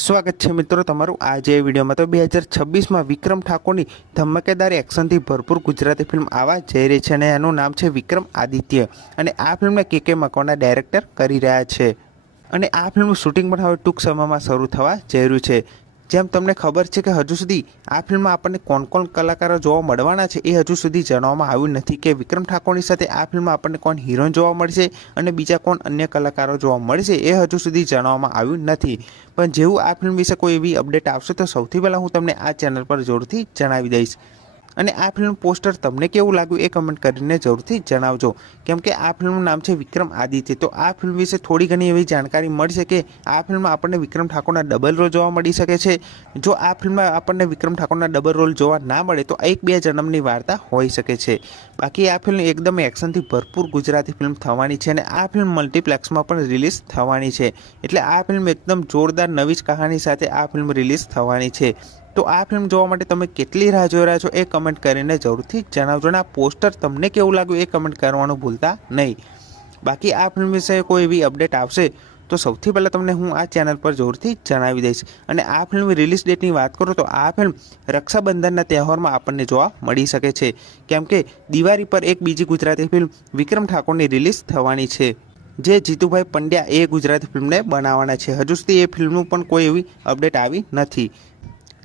સ્વાગત છે મિત્રો તમારું આજે વિડીયોમાં। તો 2026માં વિક્રમ ઠાકોરની ધમાકેદાર એક્શનથી ભરપૂર ગુજરાતી ફિલ્મ આવવા જઈ રહી છે અને એનું નામ છે વિક્રમ આદિત્ય। અને આ ફિલ્મને કે મકવાણા ડાયરેક્ટર કરી રહ્યા છે અને આ ફિલ્મનું શૂટિંગ પણ હવે ટૂંક સમયમાં શરૂ થવા જઈ રહ્યું છે। જેમ તમને ખબર છે કે હજુ સુધી આ ફિલ્મમાં આપણને કોણ કોણ કલાકારો જોવા મળવાના છે એ હજુ સુધી જણાવવામાં આવ્યું નથી કે વિક્રમ ઠાકોરની સાથે આ ફિલ્મમાં આપણને કોણ હિરોઈન જોવા મળશે અને બીજા કોણ અન્ય કલાકારો જોવા મળશે એ હજુ સુધી જણાવવામાં આવ્યું નથી। પણ જેવું આ ફિલ્મ વિશે કોઈ એવી અપડેટ આવશે તો સૌથી પહેલાં હું તમને આ ચેનલ પર જરૂરથી જણાવી દઈશ। અને આ ફિલ્મ પોસ્ટર તમને કેવું લાગ્યું એ કમેન્ટ કરીને જરૂરથી જણાવજો, કેમ કે આ ફિલ્મનું નામ છે વિક્રમ આદિત્ય। તો આ ફિલ્મ વિશે થોડી ઘણી એવી જાણકારી મળશે કે આ ફિલ્મમાં આપણને વિક્રમ ઠાકોરના ડબલ રોલ જોવા મળી શકે છે। જો આ ફિલ્મમાં આપણને વિક્રમ ઠાકોરના ડબલ રોલ જોવા ના મળે તો એક બે જન્મની વાર્તા હોઈ શકે છે। બાકી આ ફિલ્મ એકદમ એક્શનથી ભરપૂર ગુજરાતી ફિલ્મ થવાની છે અને આ ફિલ્મ મલ્ટીપ્લેક્સમાં પણ રિલીઝ થવાની છે। એટલે આ ફિલ્મ એકદમ જોરદાર નવી જ કહાની સાથે આ ફિલ્મ રિલીઝ થવાની છે। તો આ ફિલ્મ જોવા માટે તમે કેટલી રાહ જોઈ રહ્યા છો એ કમેન્ટ કરીને જરૂરથી જણાવજો અને આ પોસ્ટર તમને કેવું લાગ્યું એ કમેન્ટ કરવાનું ભૂલતા નહીં। બાકી આ ફિલ્મ વિશે કોઈ એવી અપડેટ આવશે તો સૌથી પહેલાં તમને હું આ ચેનલ પર જરૂરથી જણાવી દઈશ। અને આ ફિલ્મ રિલીઝ ડેટની વાત કરું તો આ ફિલ્મ રક્ષાબંધનના તહેવારમાં આપણને જોવા મળી શકે છે, કેમ કે દિવાળી પર એક બીજી ગુજરાતી ફિલ્મ વિક્રમ ઠાકોરની રિલીઝ થવાની છે જે જીતુભાઈ પંડ્યા એ ગુજરાતી ફિલ્મને બનાવવાના છે। હજુ સુધી એ ફિલ્મનું પણ કોઈ એવી અપડેટ આવી નથી।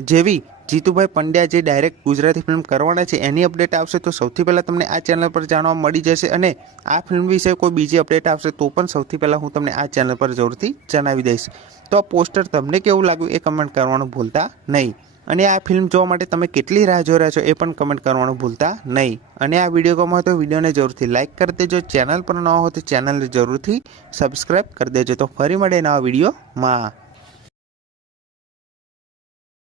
જેવી જીતુભાઈ પંડ્યા જે ડાયરેક્ટ ગુજરાતી ફિલ્મ કરવાના છે એની અપડેટ આવશે તો સૌથી પહેલાં તમને આ ચેનલ પર જાણવા મળી જશે। અને આ ફિલ્મ વિશે કોઈ બીજી અપડેટ આવશે તો પણ સૌથી પહેલાં હું તમને આ ચેનલ પર જરૂરથી જણાવી દઈશ। તો આ પોસ્ટર તમને કેવું લાગ્યું એ કમેન્ટ કરવાનું ભૂલતા નહીં। અને આ ફિલ્મ જોવા માટે તમે કેટલી રાહ જોઈ રહ્યા છો એ પણ કમેન્ટ કરવાનું ભૂલતા નહીં। અને આ વિડીયો ગમ્યો હોય તો વિડીયોને જરૂરથી લાઇક કરી દેજો, ચેનલ પર ન હોય તો ચેનલને જરૂરથી સબસ્ક્રાઈબ કરી દેજો। તો ફરી મળે નવા વિડીયોમાં।